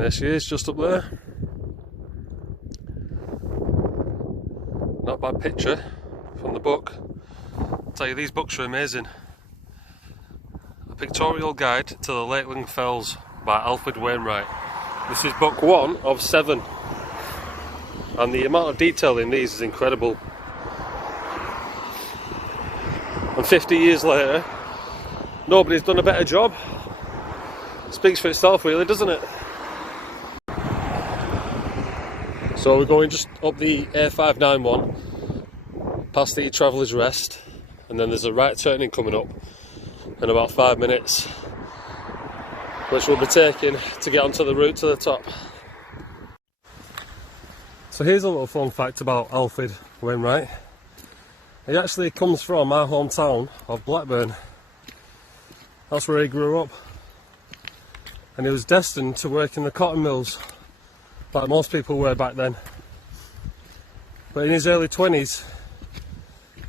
there she is, just up there. Not bad picture from the book. I'll tell you, these books are amazing. A Pictorial Guide to the Lakeland Fells by Alfred Wainwright. This is book 1 of 7. And the amount of detail in these is incredible. And 50 years later, nobody's done a better job. Speaks for itself really, doesn't it? So we're going just up the A591, past the Traveller's Rest, and then there's a right turning coming up in about 5 minutes, which we'll be taking to get onto the route to the top. So here's a little fun fact about Alfred Wainwright. He actually comes from my hometown of Blackburn. That's where he grew up. And he was destined to work in the cotton mills, like most people were back then. But in his early 20s,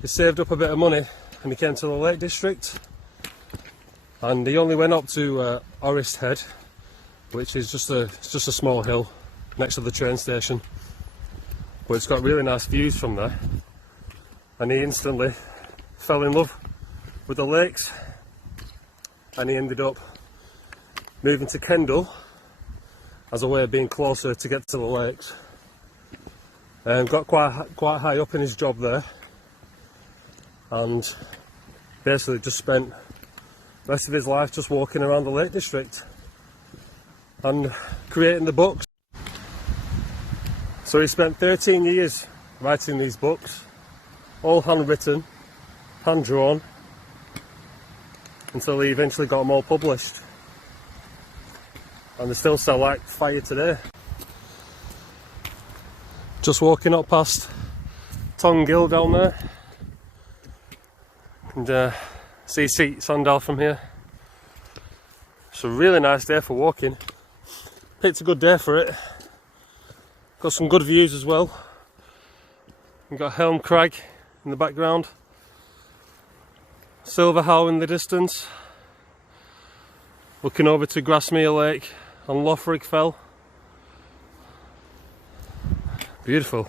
he saved up a bit of money and he came to the Lake District. And he only went up to Orist Head, which is just a small hill next to the train station. But it's got really nice views from there. And he instantly fell in love with the lakes, and he ended up moving to Kendal as a way of being closer to get to the lakes. And got quite high up in his job there, and basically just spent the rest of his life just walking around the Lake District and creating the books. So he spent 13 years writing these books, all handwritten, hand drawn, until he eventually got them all published. And they still sell like fire today. Just walking up past Tongill down there, and see Sandal from here. It's a really nice day for walking. Picked a good day for it. Got some good views as well. We've got Helm Crag in the background, Silver Howe in the distance, looking over to Grasmere Lake and Rigg Fell. Beautiful.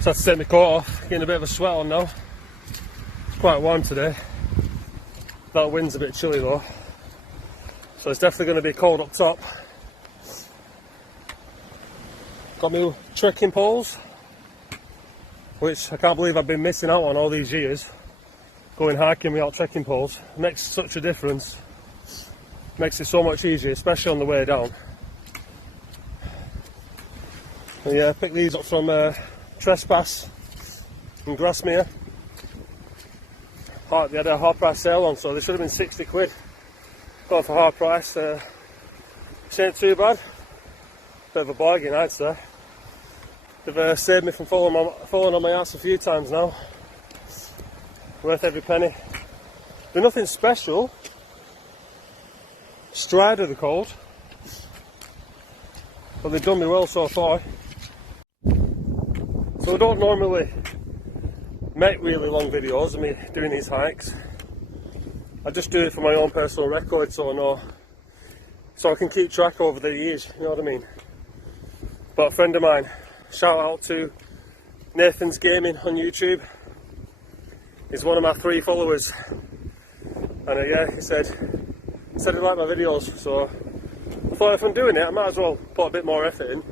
So I had to take my coat off, getting a bit of a sweat on now. It's quite warm today. That wind's a bit chilly though, so it's definitely going to be cold up top. Got my trekking poles, which I can't believe I've been missing out on all these years. Going hiking without trekking poles makes such a difference. Makes it so much easier, especially on the way down. And yeah, I picked these up from Trespass in Grasmere. They had a half price sale on, so they should have been 60 quid. Got for half price. Which ain't too bad. Bit of a bargain, I'd say. They've saved me from falling on my ass a few times now. Worth every penny. They're nothing special. Strider they're called. But they've done me well so far. So I don't normally make really long videos of me doing these hikes. I just do it for my own personal record, so I can keep track over the years, you know what I mean. But a friend of mine, shout out to Nathan's Gaming on YouTube. He's one of my 3 followers, and yeah, he said he liked my videos, so I thought if I'm doing it, I might as well put a bit more effort in.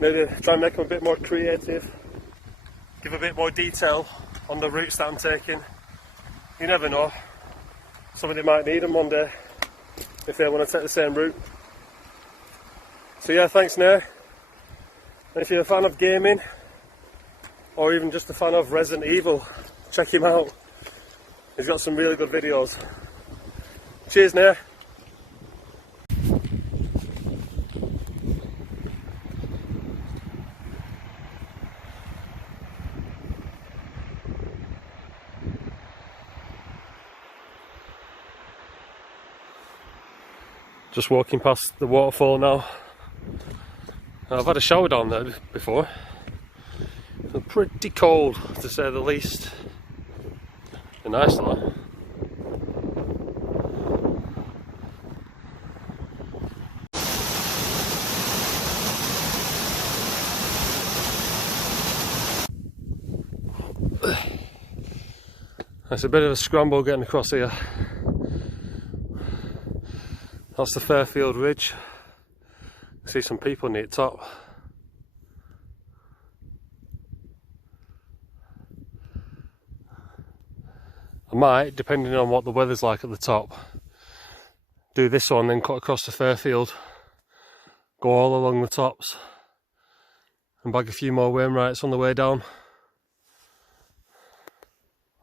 Maybe try and make them a bit more creative, give a bit more detail on the routes that I'm taking. You never know, somebody might need them one day if they want to take the same route. So yeah, thanks Nate. And if you're a fan of gaming, or even just a fan of Resident Evil, check him out. He's got some really good videos. Cheers Nate. Just walking past the waterfall now. I've had a shower down there before. It's pretty cold, to say the least. They're nice though. It's a bit of a scramble getting across here. That's the Fairfield Ridge. I see some people near the top. I might, depending on what the weather's like at the top, do this one, then cut across the Fairfield, go all along the tops, and bag a few more Wainwrights on the way down.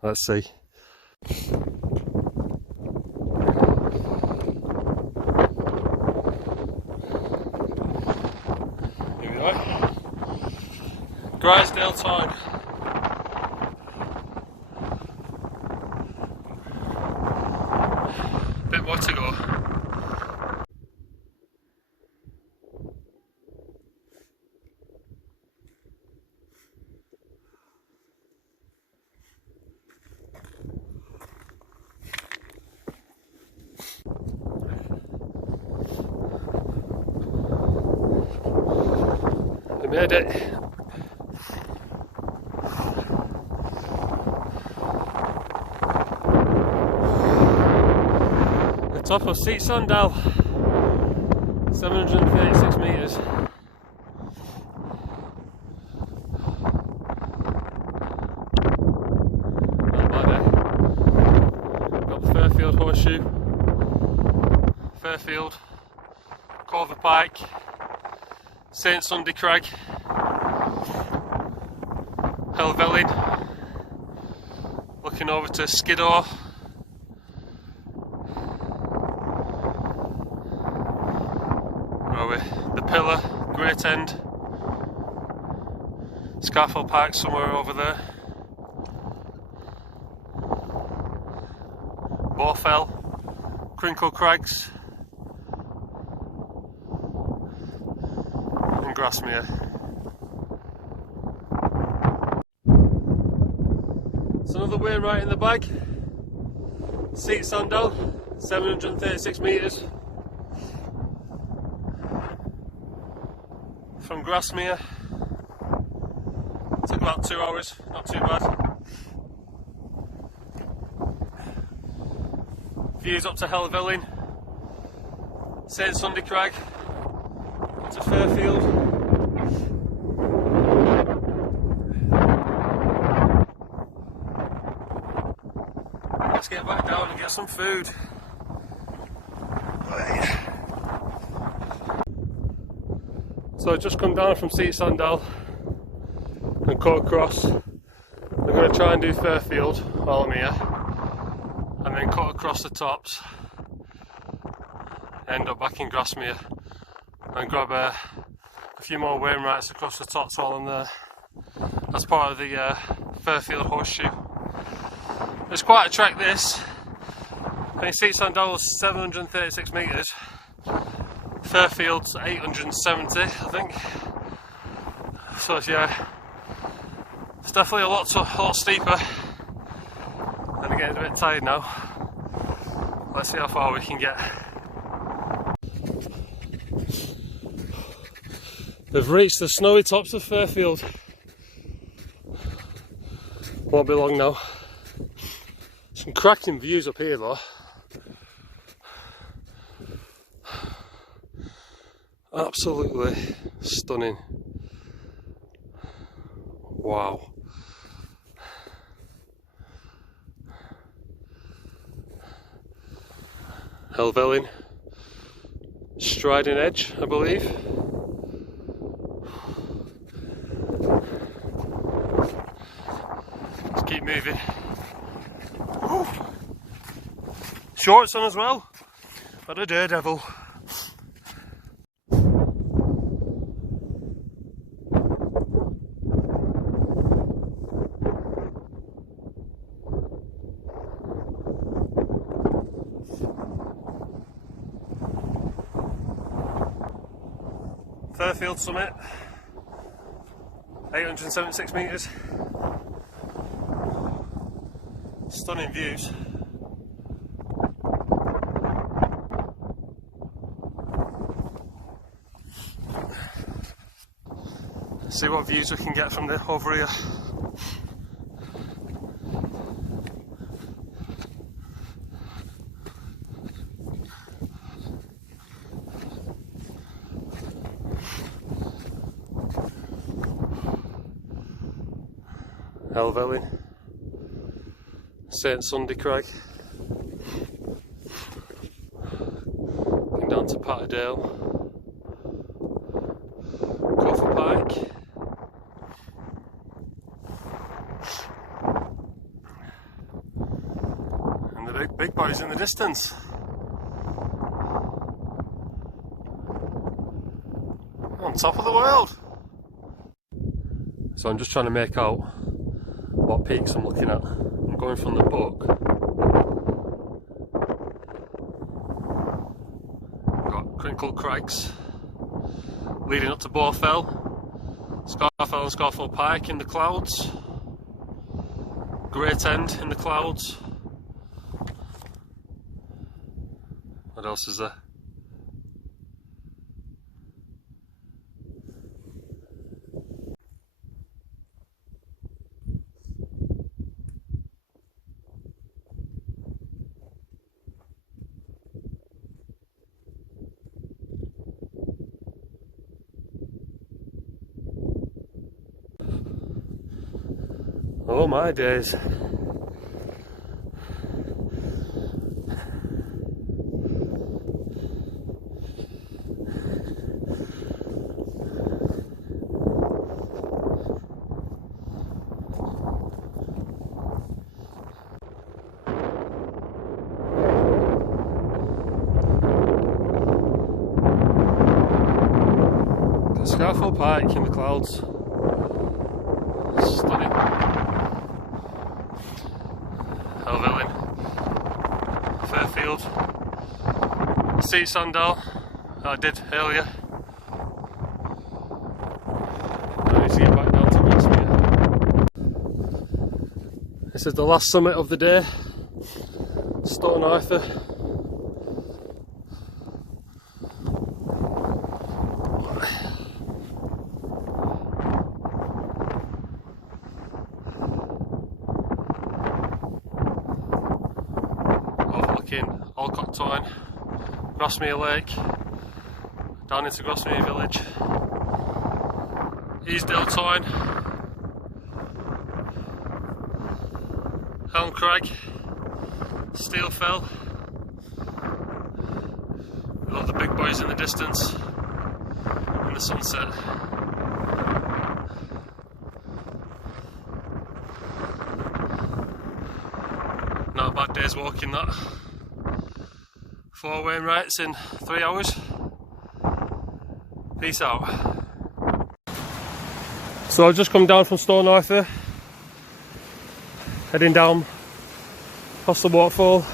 Let's see. Here we go. Drysdale Tarn. Bit more to go. We made it. The top of Sandal, 736 metres. Not bad, eh? Got the Fairfield Horseshoe, Fairfield, Corver Pike, St Sunday Crag, Helvellyn, looking over to Skiddaw, where are we? The Pillar, Great End, Scaffold Park somewhere over there, Borfell, Crinkle Crags, and Grasmere. It's another Wainwright in the bag. Sandal, 736 metres. From Grasmere. Took about 2 hours, not too bad. Views up to Helvellyn, St Sunday Crag, to Fairfield. Let's get back down and get some food. So I've just come down from Sandal and cut across. I'm going to try and do Fairfield while I'm here, and then cut across the tops, end up back in Grasmere, and grab a few more Wainwrights across the tops while I'm there. That's part of the Fairfield Horseshoe. It's quite a trek this. I think Sandal was 736 metres. Fairfield's 870, I think. So yeah, it's definitely a lot steeper. And I'm getting a bit tired now. Let's see how far we can get. They've reached the snowy tops of Fairfield. Won't be long now. Some cracking views up here though. Absolutely stunning. Wow. Helvellyn, Striding Edge, I believe. Let's keep moving. Ooh. Shorts on as well. What a daredevil. Fairfield summit, 876 metres. Stunning views. Let's see what views we can get from over here. Helvellyn, St Sunday Crag, going down to Patterdale, Coffer Pike, and the big boys in the distance. On top of the world. So I'm just trying to make out what peaks I'm looking at. I'm going from the book. Got Crinkled Crags leading up to Borfell, Scarfell and Scarfell Pike in the clouds, Great End in the clouds. What else is there? Oh my days. Scarfell Pike in the clouds. Stunning. Helvellyn, Fairfield, sea sandal I did earlier. I need to get back down to Grosmere. This is the last summit of the day, Stone Arthur. Alcock Grosmere Lake, down into Grosmere village, Easdale Toyne, Helm Crag, Steel Fell, with all the big boys in the distance, in the sunset. Not a bad day's walking that. 4 Wainwrights in 3 hours. Peace out. So I've just come down from Stone Arthur, heading down past the waterfall.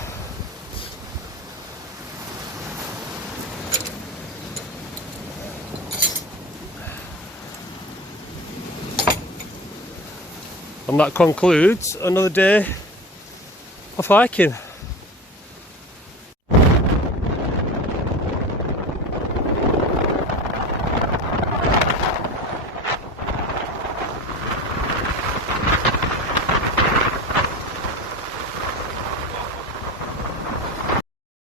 And that concludes another day of hiking.